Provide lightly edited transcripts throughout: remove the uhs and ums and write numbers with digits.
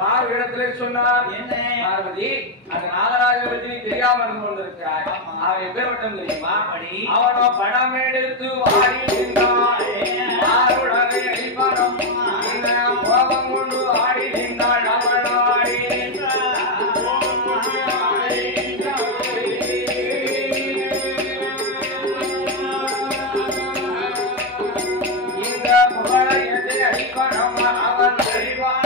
பார்வையிடத்திலே சொன்னார் பார்வதி அந்த நாகராஜபதி தெரியாம இருந்து கொண்டிருக்கிறார். அவன் எப்பேற்பட்டம் தெரியுமா? அவனோ பணம் எடுத்து வாடி நின்றான். கோபம் கொண்டு ஆடி நின்றாள். அவளாடி இந்த புகழையத்தை அடிப்படம் அவன் அறிவான்.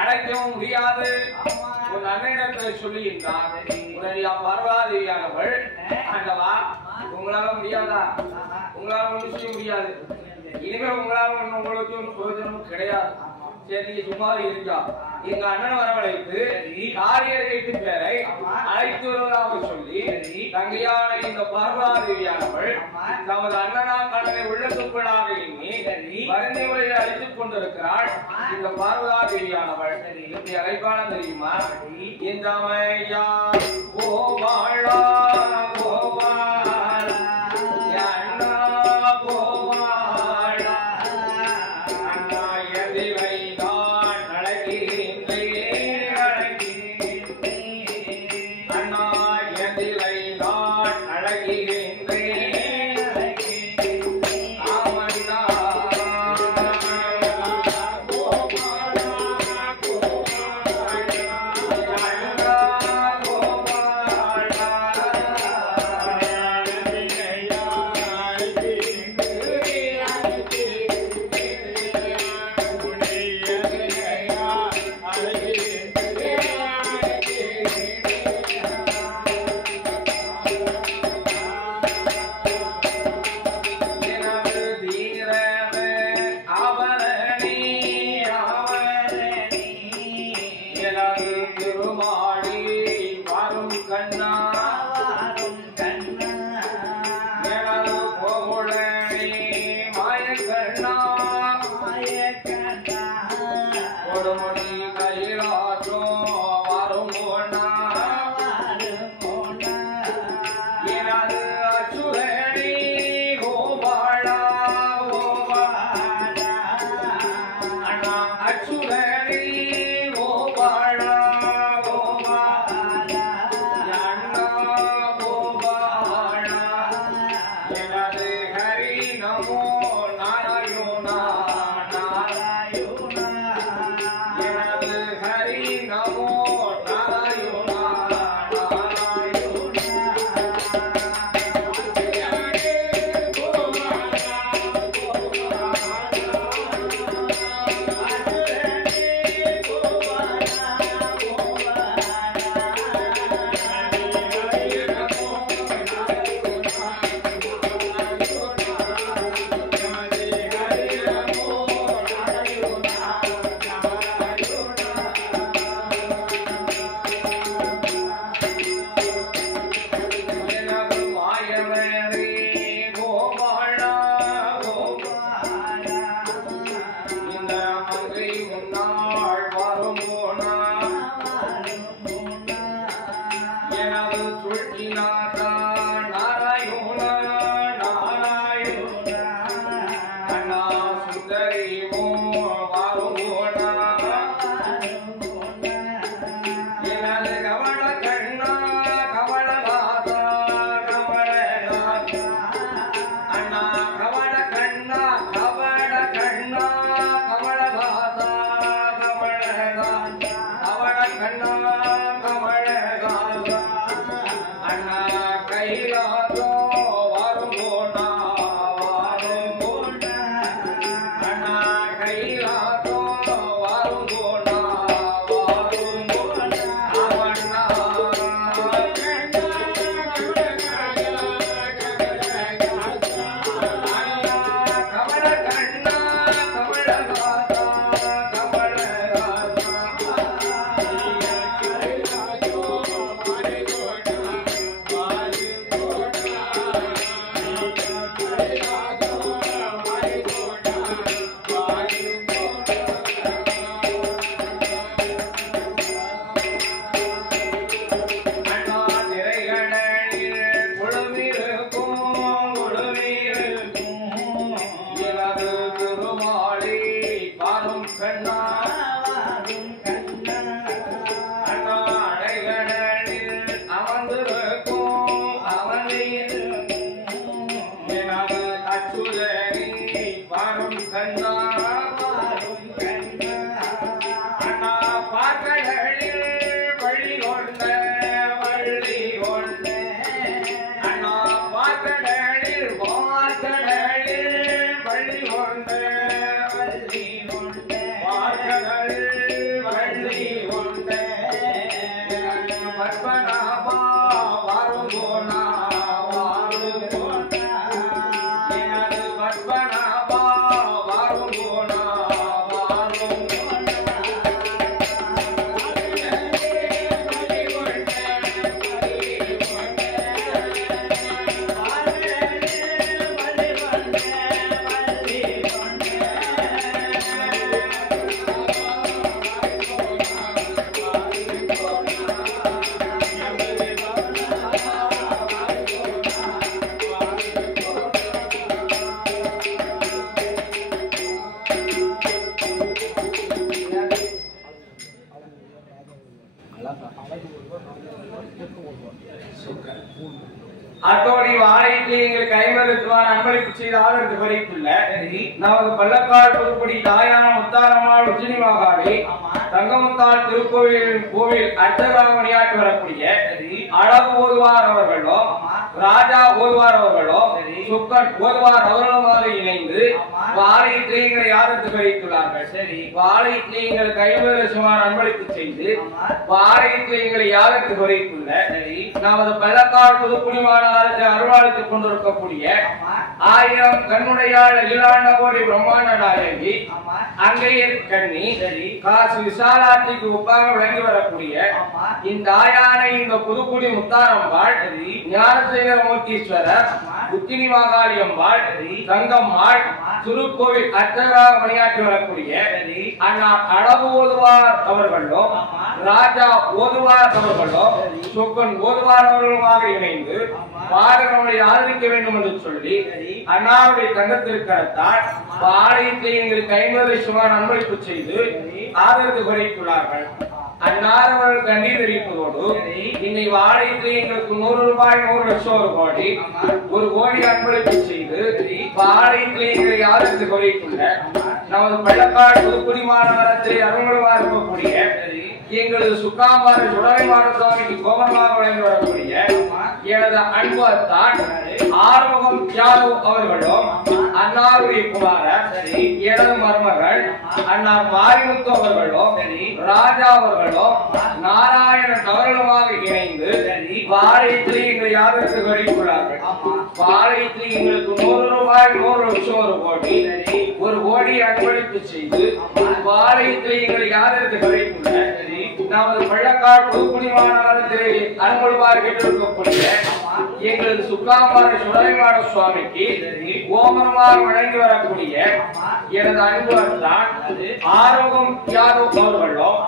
அழைக்கவும் முடியாது. உன் அண்ணனிடத்தை சொல்லுகின்றான். பார்வதியானவள் ஆண்டவா உங்களால முடியாதா? உங்களால ஒன்றும் செய்ய முடியாது. இனிமேல் உங்களால உங்களுக்கு ஒன்றும் பிரயோஜனமும் கிடையாது. சரி நீங்க சும்மா இருக்கா. எங்க அண்ணன் வரவழைத்து காரியரை 8 பேரை அழைத்து வருவதாக சொல்லி தங்கையான இந்த பார்வதியானவள் தமது அண்ணனா கண்ணனை உள்ளத்துக்குள்ளாக எண்ணி வருந்தி முறையில் அழைத்துக் கொண்டிருக்கிறாள். இந்த பார்வதியானவள் இந்த அழைப்பாளம் தெரியுமா? இந்த மையா கோபாளா கோபாளா அண்ணா கோபாளா அண்ணா எதிரை தான் அழகின்றேன் அண்ணா எதிரை தான் அழகின்றேன் Hare அத்தோடி வாழைக்கு எங்களுக்கு 50 ரூபாய் அன்பளிப்பு செய்த ஆதரவு குறைப்புள்ள நமது பள்ளக்காடு புதுக்குடி தாயான முத்தாரம்மாள் உச்சினி மாகாளி தங்கமுத்தாள் திருக்கோவில் அர்ச்சகராக பணியாற்றி வரக்கூடிய அழகு ஓதுவார் அவர்களும் ராஜா ஓதுவார் அவர்களும் சுக்கன் ஓதுவார் அவர்களுமாக இணைந்து வாழைக்கு எங்களை ஆதரவு குறைத்துள்ளார்கள். சரி, வாழைக்கு எங்களுக்கு 50 சுமார் அன்பளிப்பு செய்து வாழைக்கு எங்களை ஆதரவு குறைத்துள்ள நமது பள்ளக்காடு புதுக்குடி அருளாளத்துக் கொண்டிருக்கக்கூடிய 1000 கண்ணுடையாள் இல்லாண்ட கோடி பிரம்மாண்ட நாயகி அங்கேயே கண்ணி காசு விசாலாட்சிக்கு ஒப்பாக விளங்கி வரக்கூடிய இந்த ஆயானை இந்த புதுக்குடி முத்தாரம்பாள் ஞானசேகர மூர்த்தீஸ்வரர் உச்சினி மாகாளி அம்பாள் தங்கம்மாள் திருக்கோவில் அர்ச்சகராக பணியாற்றி வரக்கூடிய அண்ணா அழகு ஓதுவார் அவர்களும் ராஜா ஓதுவார் அவர்களும் சொக்கன் ஓதுவார் அவர்களுமாக இணைந்து பாடகங்களை ஆதரிக்க வேண்டும் என்று சொல்லி அண்ணாவுடைய தங்கத்திற்கத்தால் பாளையத்தை எங்களுக்கு 50 சுமார் அன்பளிப்பு செய்து ஆதரவு குறைத்துள்ளார்கள். அன்னாரவர்கள் கண்ணீர் தெரிவிப்பதோடு இன்னை வாழையத்தை எங்களுக்கு 100 ரூபாய் 100 லட்சம் 1 கோடி 1 கோடி அன்பளிப்பு செய்து பாளையத்தை எங்களை ஆதரவு குறைத்துள்ள நமது பள்ளக்காடு புதுக்குடி மாநகரத்தை அருள்வாக இருக்கக்கூடிய எங்களது சுக்காமார சுடலைமார சுவாமிக்கு கோபமாக வழங்கி வரக்கூடிய எனது அன்பத்தான் ஆறுமுகம் யாதவ் அவர்களும் அன்னாருடைய குமாரர் எனது மருமகள் அன்னார் மாரிமுத்து அவர்களும் ராஜா அவர்களும் நாராயணன் அவர்களுமாக இணைந்து வாழையத்தை எங்களை ஆதரவு குறைத்துள்ளார்கள். வாழையத்தை எங்களுக்கு 100 ரூபாய் 100 லட்சம் 1 கோடி 1 கோடி அன்பளிப்பு செய்து வாழையத்தை எங்களை ஆதரவு குறைத்துள்ள நமது பள்ளக்காடு புதுக்குடி மாநகரத்திலே அன்புள்வார் கேட்டிருக்கக்கூடிய எங்களது சுக்காமார சுடலைமாட சுவாமிக்கு கோமரமாக வழங்கி வரக்கூடிய எனது அன்புதான் ஆரோகம் யாதவ் அவர்களும்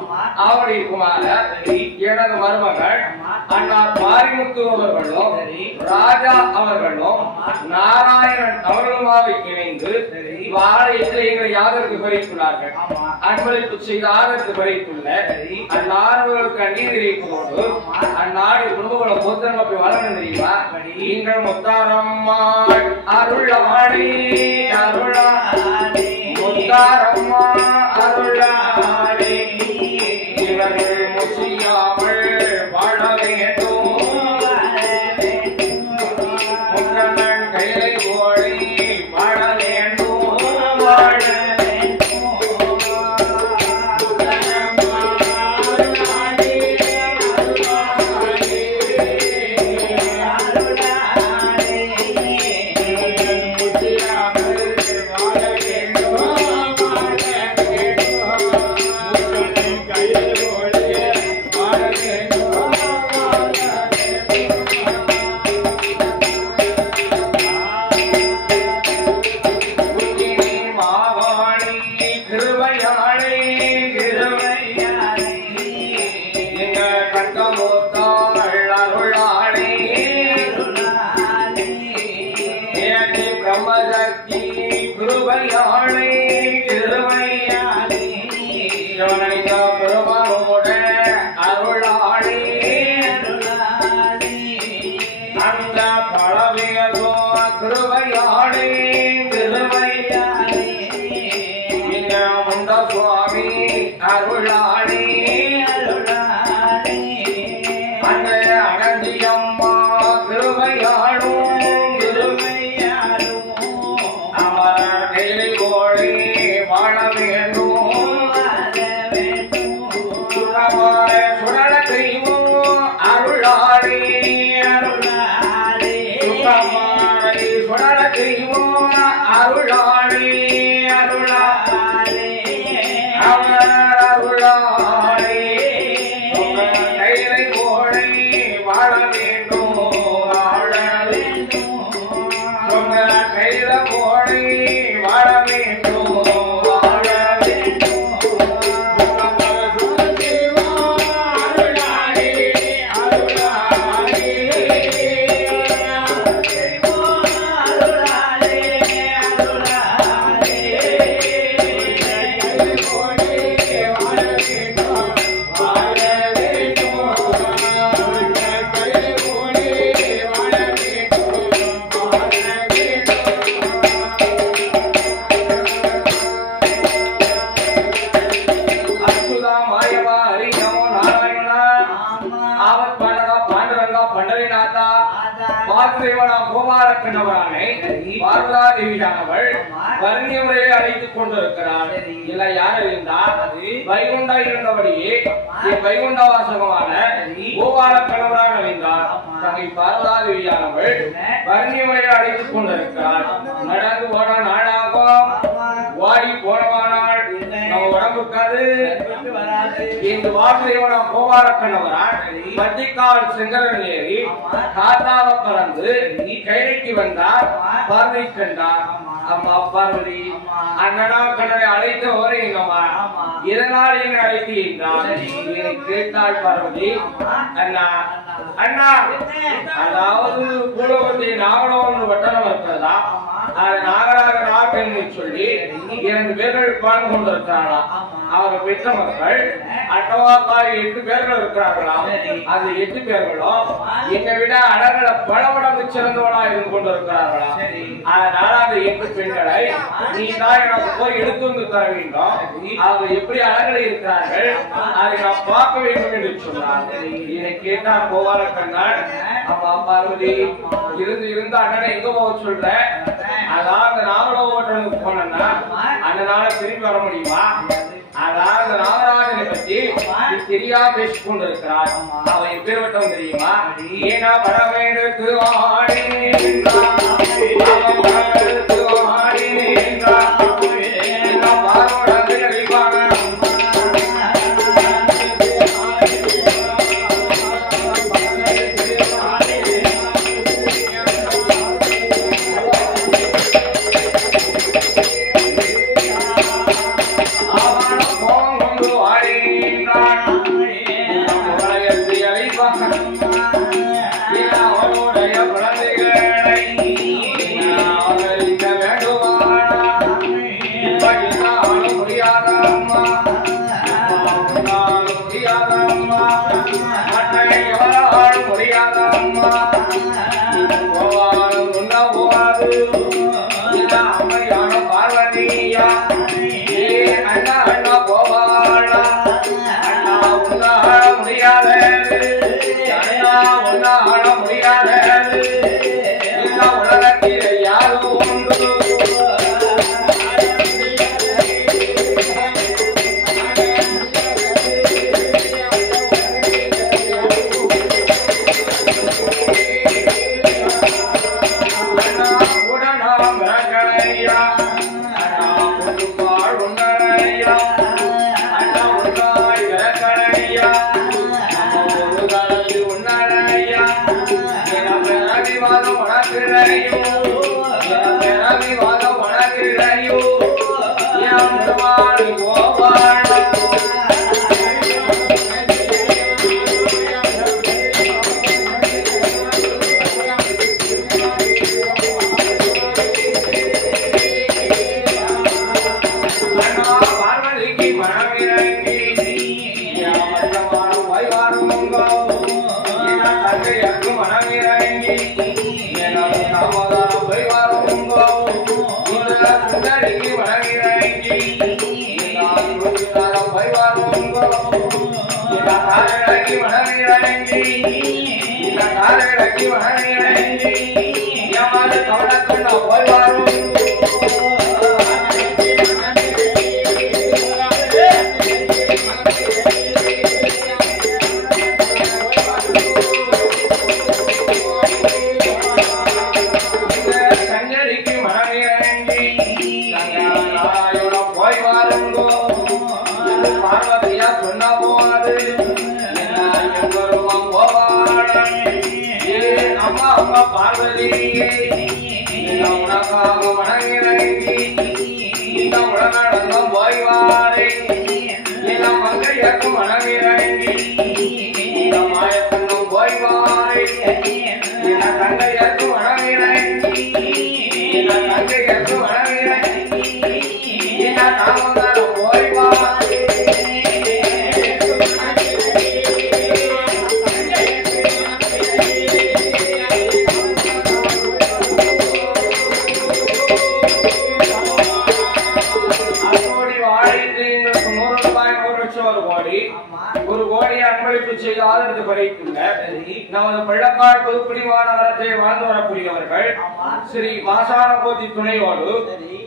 அவருடைய குமாரர் எனது மருமகள் அண்ணார் மாரிமுத்து அவர்களும் ராஜா அவர்களும் நாராயணன் அவர்களுமாக இணைந்து வாழையத்தை எங்களை ஆதரவு குறைத்துள்ளார்கள். அன்பளிப்பு செய்த ஆதரவு குறைத்துள்ள அந்நாடுகளுக்கு அநீதி இருப்பதோடு அந்நாடு குடும்பங்களை போத்தனப்பை வளர்ந்து தெரியுமா நீங்கள் முத்தாரம்மாள் அருளாடி அருளாடி முத்தாரம்மா அருளாடி இவர்கள் முசியாமல் வாழ வேண்டும் முன்னன் கையை ஓடி வாழ வேண்டும் வாழ வாசுதேவனாம் கோபால கண்ணவரானை பார்வதா தேவியானவள் வர்ணியமுறையை அழைத்துக் கொண்டிருக்கிறார். இல்ல யார் இருந்தால் வைகுண்டா இருந்தபடியே வைகுண்ட வாசகமான கோபால கண்ணவரான் அறிந்தார். தங்கை பார்வதா தேவியானவள் வர்ணியமுறையை அழைத்துக் கொண்டிருக்கிறார். நடந்து போன நாடாகும் வாடி போனவானால் நம்ம உடம்புக்காது இந்த வாசுதேவனாம் கோபால கண்ணவரான் பட்டிக்கால் செங்கரன் ஏறி காத்தாவ பறந்து கைரைக்கு வந்தார். பார்வை கண்டார். அம்மா பார்வதி அண்ணனா கண்ணனை அழைத்து வருங்கம்மா, இதனால் என்னை அழைத்து என்றார். கேட்டாள் பார்வதி, அண்ணா அண்ணா அதாவது பூலோகத்தில் நாகலோகம் வட்டணம் இருக்கிறதா, அது நாகராக நாகன்னு சொல்லி 2 பேர்கள் பாடு கொண்டிருக்கிறார்களா. அவர் பெற்ற மக்கள் அட்டவாக்கால் 8 பேர்கள் இருக்கிறார்களா. அது 8 பேர்களும் என்னை விட அழகல பலவடங்கு சிறந்தவளா இருந்து கொண்டிருக்கிறார்களா. அதனால அந்த 8 பெண்களை நீ தான் எனக்கு போய் எடுத்து வந்து தர வேண்டும். அவங்க எப்படி அழகல இருக்கிறார்கள் அதை நான் பார்க்க வேண்டும் என்று சொன்னார். இதை கேட்டால் கோபால கண்ணன், அம்மா பார்வதி இருந்து அண்ணனை எங்க போக சொல்ற, அதாவது நாகலோகத்துக்கு போனா அதனால திரும்பி வர முடியுமா. அதாவது நாகராஜனை பற்றி தெரியாம பேசிக் கொண்டிருக்கிறார். அவன் எப்பேற்பட்டவன் தெரியுமா. ஏனா பரமேடுத்து ஒரு கோடி அன்பளிப்பு செய்தால் என்று படைத்துள்ள நமது பள்ளக்காடு புதுக்குடி மாநகரத்தை வாழ்ந்து வரக்கூடியவர்கள் ஸ்ரீ மாசான போதி துணையோடு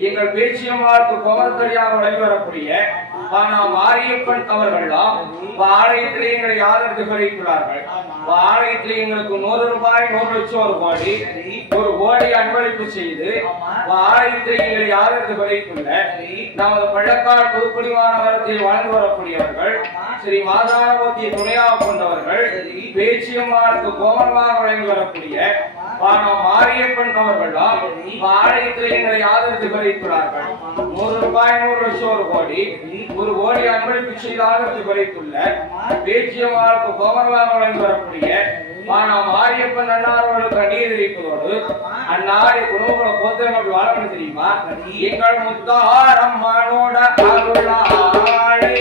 எங்கள் பேச்சியம்மாளுக்கு கோமரத்தடியாக வழங்கி வரக்கூடிய மாரியப்பன் அவர்கள்லாம் ஆலயத்திலே எங்களை ஆதரவு படைத்துள்ளார்கள். ஆலயத்திலே எங்களுக்கு 100 ரூபாய் 100 லட்சம் ஒரு கோடி அன்பளிப்பு செய்து ஆலயத்திலே எங்களை ஆதரவு படைத்துள்ள நமது பள்ளக்காடு புதுக்குடி மாநகரத்தில் வாழ்ந்து வரக்கூடியவர்கள் ஸ்ரீ மாசானபோதியை துணையாக கொண்டவர்கள் பேச்சியம்மாளுக்கு கோமரமாக வழங்கி வரக்கூடிய மாரியப்பன் அவர்கள்லாம் ஆலயத்திலே எங்களை ஆதரவு படைத்துள்ளார்கள். 100 ரூபாய் 100 லட்சம் ஒரு கோடி அன்பளிப்பு செய்து படைத்துள்ள பேச்சியம்மாளுக்கு கோமரமாக வழங்கி வரக்கூடிய மாரியப்பன் அண்ணார்களுக்கு அந்நிய தெரிவிப்பதோடு அந்நாளை குடும்ப கோத்திரங்கள் வாழணும் தெரியுமா? எங்கள் முத்தாரம் மனோட அருளாளே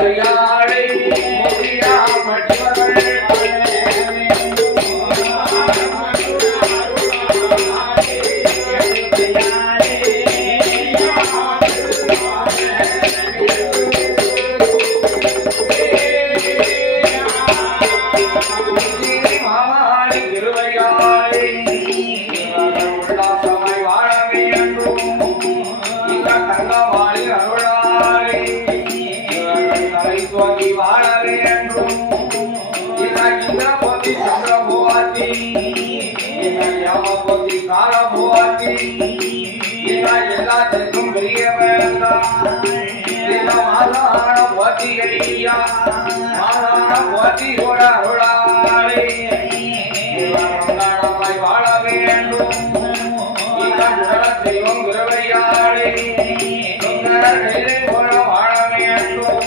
வையாளே மொழியா மற்றவர்கள் எல்லாத்திற்கும் பெரிய போட்டியோட அருளாளே வாழ வேண்டும் தெய்வம் குருவையாளே வாழ வேண்டும்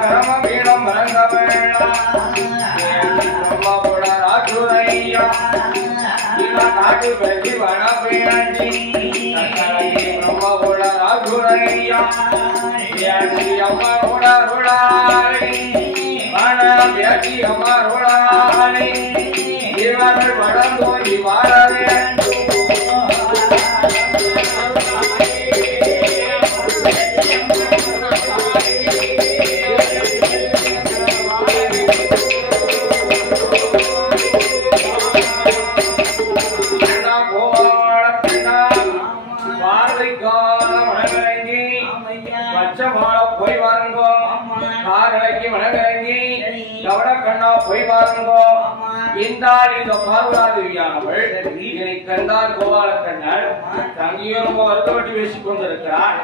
கரம வீடம் மறங்க வேண்டாம் ராஜுரையா காட்டு பற்றி வன பேண்டி பிரம்மோட ராஜுரையா அம்மாவோட அருளாளே பேட்டி அம்மாரோடாளே இவர்கள் வளர்ந்தோங்கி வாழ வேண்டும் பார்வதாதேவியானவள் இதை கண்டார் கோபால கண்ணர் தங்கியும் வருத்தப்பட்டு பேசிக் கொண்டிருக்கிறார்.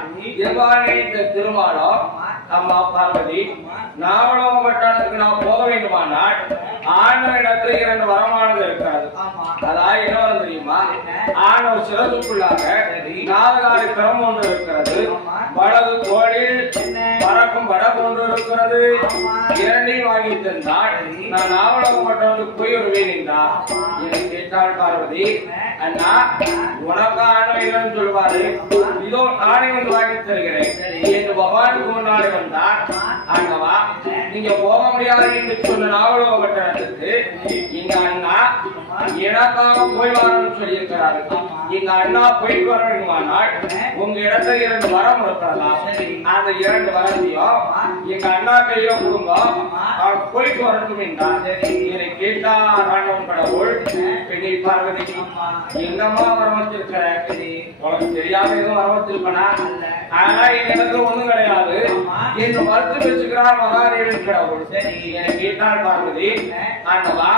இந்த திருமாலம் அம்மா பார்வதி நாவலோக பட்டணத்துக்கு நாம் போக வேண்டுமானால் ஆண்டவர் இடத்துல 2 வரமானது இருக்கிறது. அதாவது என்ன வரும் தெரியுமா? ஆண்டவர் சிறப்புக்குள்ளாக 4 காலை திறம் ஒன்று இருக்கிறது. வலது கோடில் பறக்கும் வடம் ஒன்று இருக்கிறது. 2ஐயும் வாங்கி தந்தால் நான் நாவலோக பட்டணத்துக்கு போய் வருவேன் என்றார். இதை கேட்டால் பார்வதி அண்ணா உனக்கு ஆண்டவர் சொல்வாரு, இதோ நானே வந்து வாங்கி தருகிறேன் என்று பகவானுக்கு முன்னாடி வந்தார். ஆண்டவா நீங்க போக முடியாது என்று சொன்ன நாவலோக பட்டணத்துக்கு எங்க அண்ணா எனக்காக போய் வரணும்னு சொல்லியிருக்கிறாரு. எங்க அண்ணா போயிட்டு வர வேண்டுமானால் உங்க இடத்துல 2 வரம் இருக்கிறதா? அந்த 2 வரத்தையும் எங்க அண்ணா கையில கொடுங்க, அவர் போயிட்டு வரட்டும் என்றார். இதை கேட்டா ராண்டவன் கடவுள் பெண்ணை பார்வதி எங்கம்மா வரம் வச்சிருக்கிற? உனக்கு தெரியாம எதுவும் வரம் வச்சிருப்பனா? ஆனா எனக்கு ஒண்ணும் கிடையாது என்று மறுத்து வச்சுக்கிறார் மகாதேவன் கடவுள். என கேட்டால் பார்வதி ஆண்டவா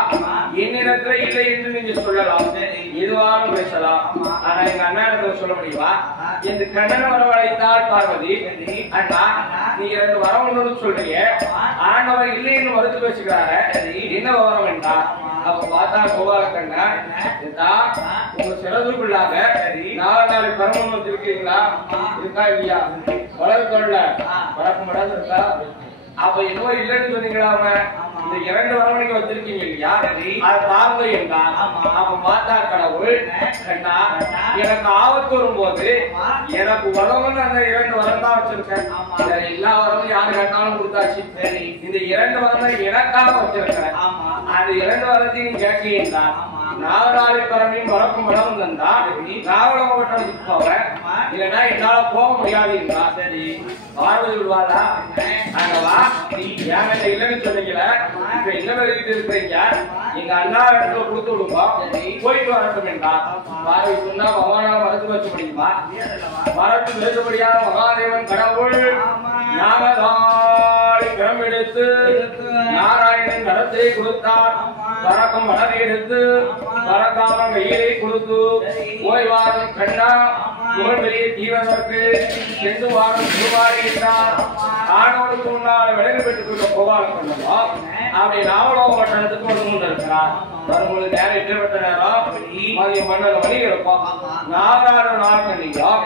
என்னிடத்துல இல்லை என்று நீங்க சொல்லலாம், எதுவாலும் பேசலாம், ஆனா எங்க அண்ணா இடத்துல சொல்ல முடியுமா என்று கண்ணன் வரவழைத்தால் பார்வதி அண்ணா நீ 2 வரம் ஒன்று சொல்றீங்க, ஆண்டவர் இல்லை என்று மறுத்து பேசுகிறாரு, என்ன வரம் என்றார். அப்ப பார்த்தா கோபால கண்ணன் உங்க சிறதுக்குள்ளாக 4 நாள் கர்மம் வச்சிருக்கீங்களா? இருக்கா இல்லையா? வளர்க்கொள்ள வழக்கம் மடாது இருக்கா? அப்ப என்னவோ இல்லைன்னு சொன்னீங்களா? இந்த 2 வரம் நீங்க வச்சிருக்கீங்க இல்லையா? அது தாங்க என்றார். அப்ப பார்த்தா கடவுள் கண்ணா எனக்கு ஆபத்து வரும்போது எனக்கு உதவுன்னு அந்த 2 வரம் தான் வச்சிருக்கேன். எல்லா வரமும் யாரு கேட்டாலும் கொடுத்தாச்சு. இந்த 2 வரம் எனக்காக வச்சிருக்கிறேன். அந்த 2 வரத்தையும் கேட்கிறீங்களா? நாகராளி பரமையும் வரக்கும் வளம் தந்தா நாகலோகத்துக்கு போவேன் இல்லைன்னா என்னால போக முடியாதுங்களா சரி பார்வை விடுவாளா அங்கவா ஏன் இல்லைன்னு சொன்னீங்கள இப்ப என்ன வெளியிட்டு இருக்கிறீங்க எங்க அண்ணா இடத்துல கொடுத்து விடுங்க போயிட்டு வரட்டும் என்றார் பார்வை சொன்னா பகவானால மறந்து வச்ச முடியுமா மறந்து பேசபடியான மகாதேவன் கடவுள் நாகதாளி கிரம் எடுத்து நாராயணன் நடத்தை கொடுத்தார் பறக்கும் வளரை எடுத்து பறக்காம வெயிலை கொடுத்து ஓய்வாரம் கண்ணா பெரிய தீவதற்கு சென்று வாரம் திருவாரி என்றார் ஆணவனுக்கு முன்னால் விலங்கு பெற்றுக் போவாரம் பண்ணவா அப்படி நாவலோக பட்டணத்துக்கு வந்து கொண்டு இருக்கிறார் வரும்போது நேரம் எட்டப்பட்ட நேரம் மதியம் 12 மணி இருக்கும் நாகாடு நாட்களிலும்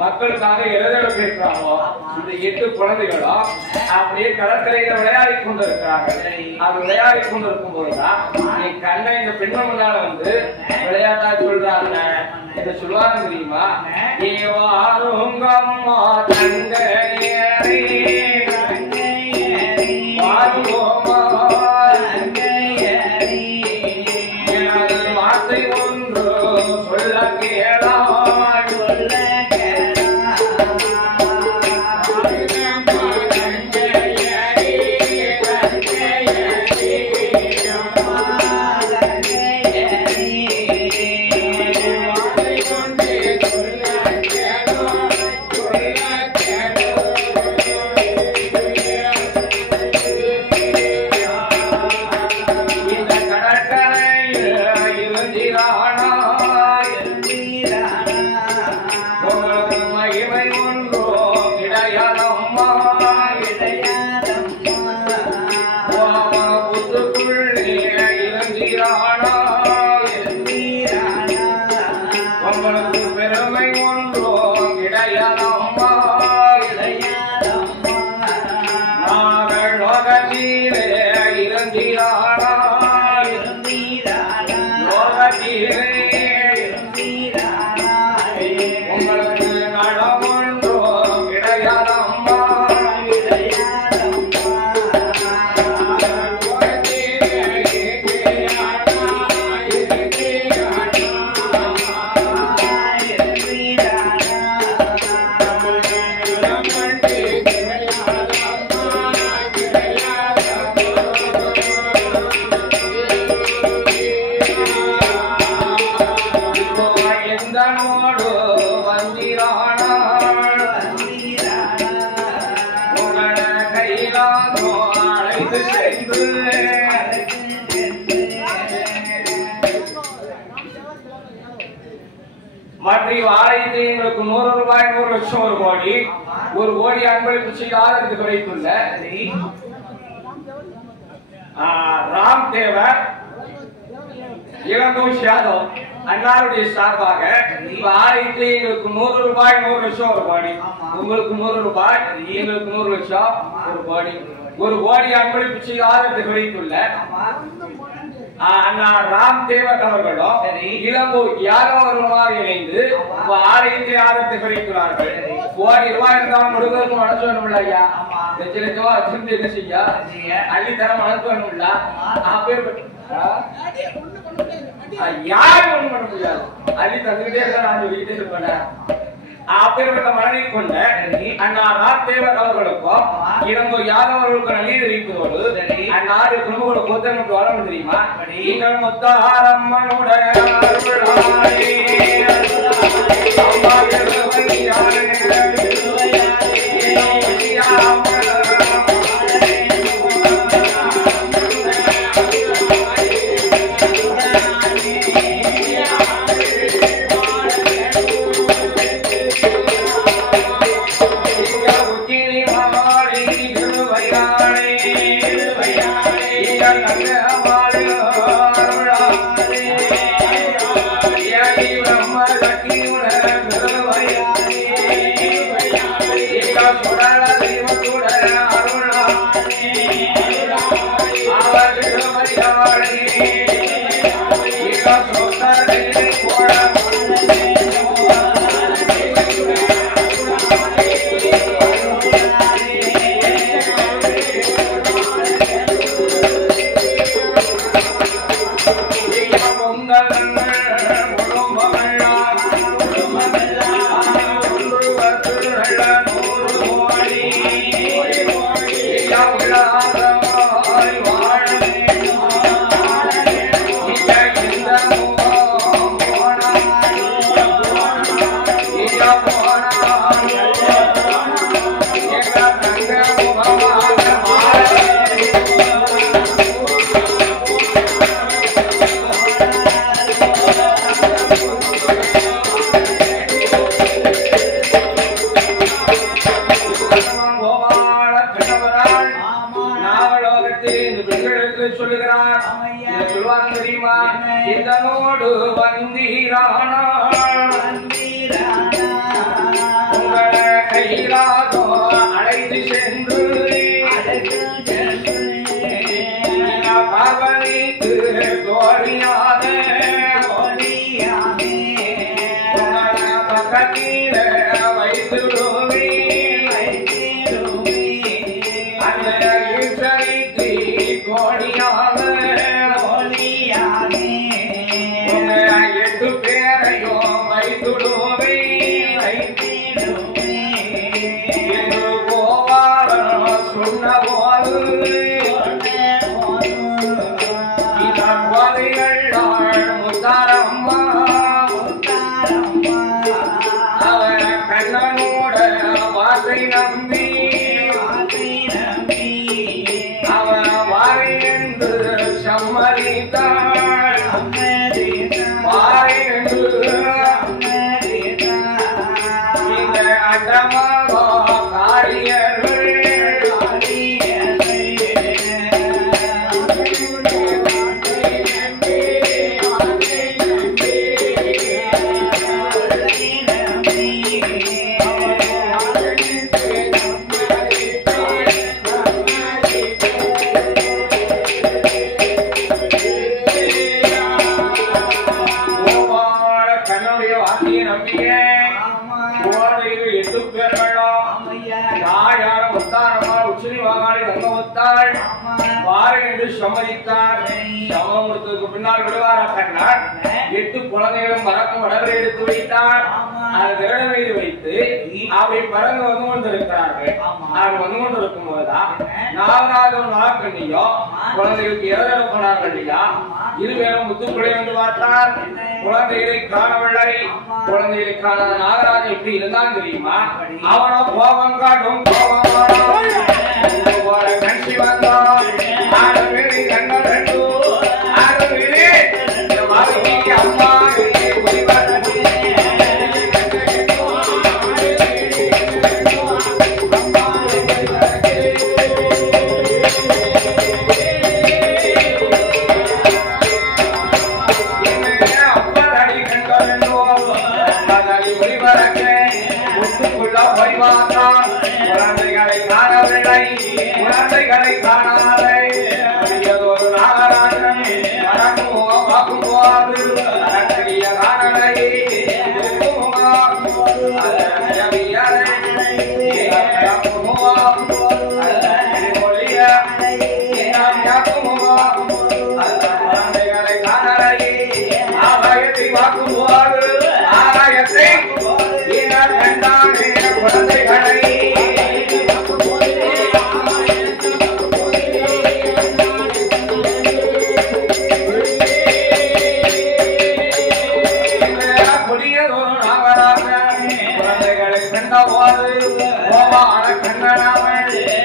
மக்களுக்காக எழுதலுக்கு இருக்கிறாங்களோ இந்த 8 குழந்தைகளும் அப்படியே கடற்கரையில விளையாடி கொண்டு இருக்கிறார்கள் அது விளையாடி கொண்டு இருக்கும் போதுதான் என் கண்ணை இந்த பெண்மணி முன்னால வந்து விளையாட்டா சொல்றாங்க என்ன சொல்லுவாங்க தெரியுமா ஏவாருங்கம்மா தங்கையரே வாருங்கம்மா வார்த்தை ஒன்று சொல்ல கேளா ஆலயத்திற்கு 100 ரூபாய் 100 லட்சம் 1 கோடி 1 கோடி அன்பளிப்பு செய்தாருக்கு கிடைத்துள்ள ராம் தேவர் இளங்கோஷ் யாதவ் அண்ணாருடைய சார்பாக ஆலயத்திற்கு 100 ரூபாய் 100 லட்சம் 1 கோடி உங்களுக்கு 100 ரூபாய் எங்களுக்கு 100 லட்சம் 1 கோடி 1 கோடி அன்பளிப்பு செய்தாருக்கு கிடைத்துள்ள அண்ணா ராம் தேவர் அவர்களும் இளங்கோ யாரோ அவர்களுமாக இணைந்து ஆலயத்தை ஆரம்பித்து கிடைக்கிறார்கள். கோடி ரூபாய் இருந்தாலும் முருகருக்கு மனசு வேணும்ல ஐயா, லட்ச லட்சமா வச்சிருந்து என்ன செய்ய அள்ளித்தர மனசு வேணும்ல யாரும் ஒண்ணு பண்ண முடியாது. அள்ளி தந்துகிட்டே இருக்க நான் சொல்லிக்கிட்டே இருப்பேன். அப்பேற்பட்ட மனதை கொண்ட அண்ணா ராம் தேவர் அவர்களுக்கும் இளங்கோ யாதவ் அவர்களுக்கு நல்லி தெரிவிப்பதோடு அந்நாடு குடும்பங்களோட கோத்தனுக்கு வளம் தெரியுமா நீங்கள் முத்தாரம்மனுடைய What பின்னால் விடுவாரா கண்ணார் 8 குழந்தைகளும் மறக்கும் வடவரை எடுத்து வைத்தார். அது விரட மீது வைத்து அவை பறந்து வந்து கொண்டிருக்கிறார்கள். அது வந்து கொண்டிருக்கும் போதுதான் நாகராஜன் நாகக்கண்ணியோ குழந்தைகளுக்கு இறதர போனார்கள் இல்லையா, இருவேரும் முத்துக்குழை என்று பார்த்தார். குழந்தைகளை காணவில்லை. குழந்தைகளை காண நாகராஜன் எப்படி இருந்தான் தெரியுமா? அவனோ கோபம் காட்டும் கட்சி வந்தான். கண்கள் ரெண்டு அம்மா குழந்தைகளை காணவில்லை. குழந்தைகளை காணாதை ஒரு நாகராஜன் பார்க்கும் போது காணலை குழந்தைகளை காணலை ஆலயத்தை பார்க்கும் போது ஆலயத்தை கண்டானே குழந்தைகளை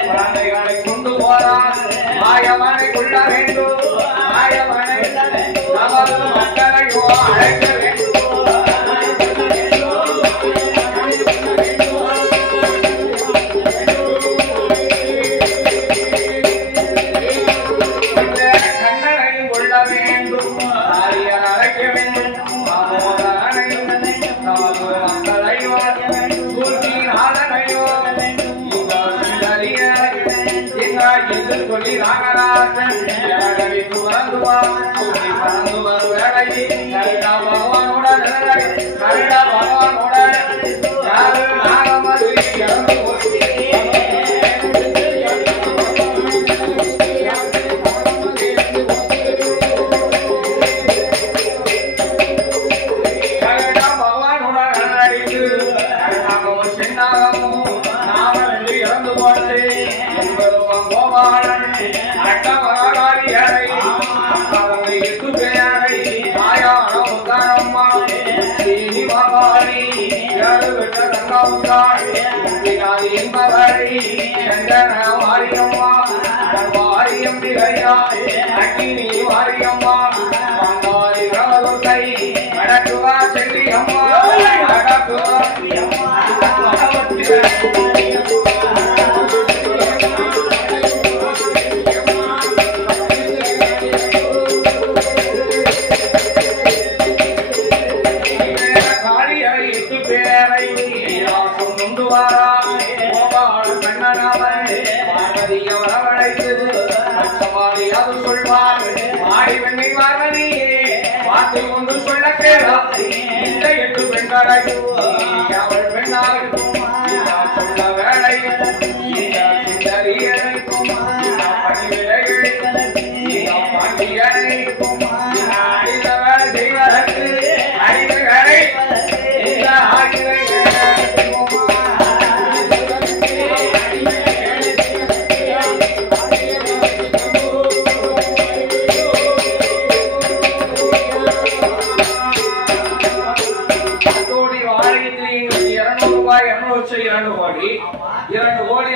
குழந்தைகளை கொண்டு போறான். மாயவனை கொள்ள வேண்டும். மாயவனை நமது மக்களையோ அழைக்க வேண்டும். கண்ணனையும் கொள்ள வேண்டும். ஆரியன் அழைக்க வேண்டும். நமது மக்களையோ சூழ்ச்சியாளனையோ சொல்லி நாகராஜன் பறந்து வரும் வேலை கருடா பகவானுடன் கருடா பகவானுடன் யாரு நாகமது இறந்து கருடா பகவானுடன் நடித்து கருணாகவும் சென்னாகவும் நாமல் என்று இறந்து போட்டு கோபாலன் அட்டமகாரியாரை அவனை 8 பேரை தாயான முத்தாரம்மா சீனி மகாரி ஏழு விட்ட தங்கமுத்தாள் என்பவரை சந்தன மாரியம்மா வாரியம் திரையா அக்கினி மாரியம்மா பங்காளி ரவதுர்கை வடக்குவா செல்லி அம்மா வடக்குவா ஒன்று சொல்ல கேளா இந்த 8 பெண்களை அவள் பெண்ணால் சொல்ல வேலை சுந்தரியனைக்கும் பணிவிடைகள் பாண்டியனைக்கும் அடித்த வேலை செய்வதற்கு அறிவுகளை இந்த ஆகிய ரூபாய் 200 2 கோடி 2 கோடி